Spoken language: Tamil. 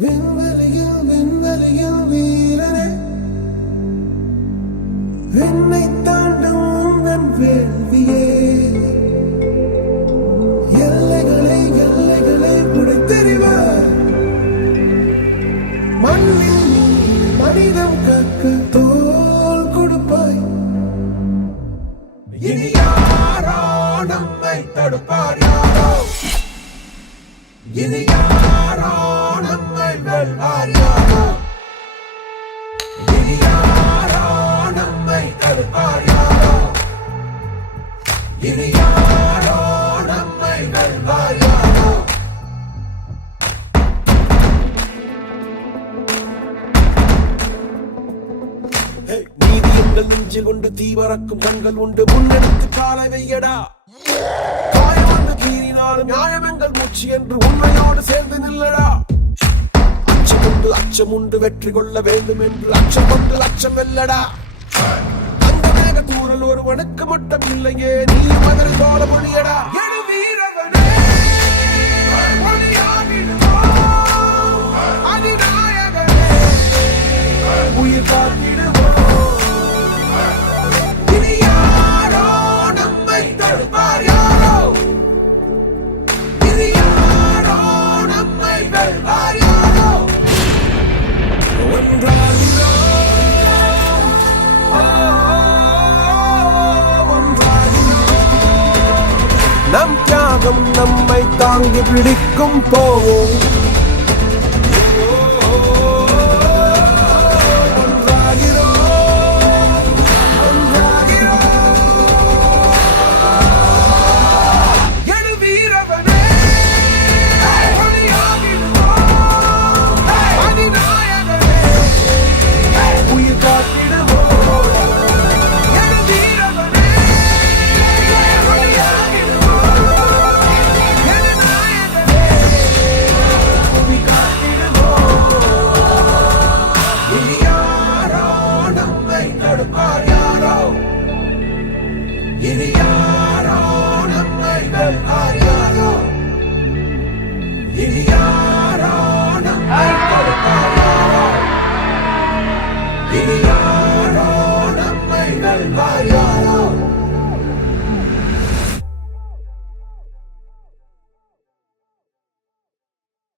விண்வெளியில் விண்வெளியில் வீரனே, என்னை தாண்டும் உந்தன் வேள்வியே, எல்லைகளை எல்லைகளை புடைத்தெறிவார். மண்ணில் மனிதம் கற்க தோல் கொடுப்பாய். இனி யாரோ நம்மை தடுப்பார் யாரோ, இனி யாரோ நம்மை வெல்வார் யாரோ, இனி யாரோ நம்மை தடுப்பார் யாரோ, இனி யாரோ நம்மை வெல்வார் யாரோ. நீதி எங்கள் நெஞ்சில் உண்டு, தீவரக்கும் கண்கள் உண்டு, முன்னெடுத்து காலை வையடா. காயம் வந்து கீறினாலும் நியாயம் எங்கள் மூச்சு என்று உண்மையோடு சேர்ந்து நில்லடா. அச்சம் உண்டு வெற்றி கொள்ள வேண்டும் என்று அச்சம் கொண்டு அச்சம் வெல்லடா. அந்த மேக தூரல் ஒருவனுக்கு மட்டும் இல்லையே, நீ மகன் தோழ மொழியடா. உயிர் காத்திடுவோம். இனி யாரோ நம்மை தடுப்பார் யாரோ, இனி யாரோ நம்மை வெல்வார் யாரோ. ஒன்றாகிறோம், நம் தியாகம் நம்மை தாங்கி பிடிக்கும். போவோம் இனி யாரோ நம்மை வெல்வார் யாரோ, இனி யாரோ நம்மை தடுப்பார் யாரோ, இனி யாரோ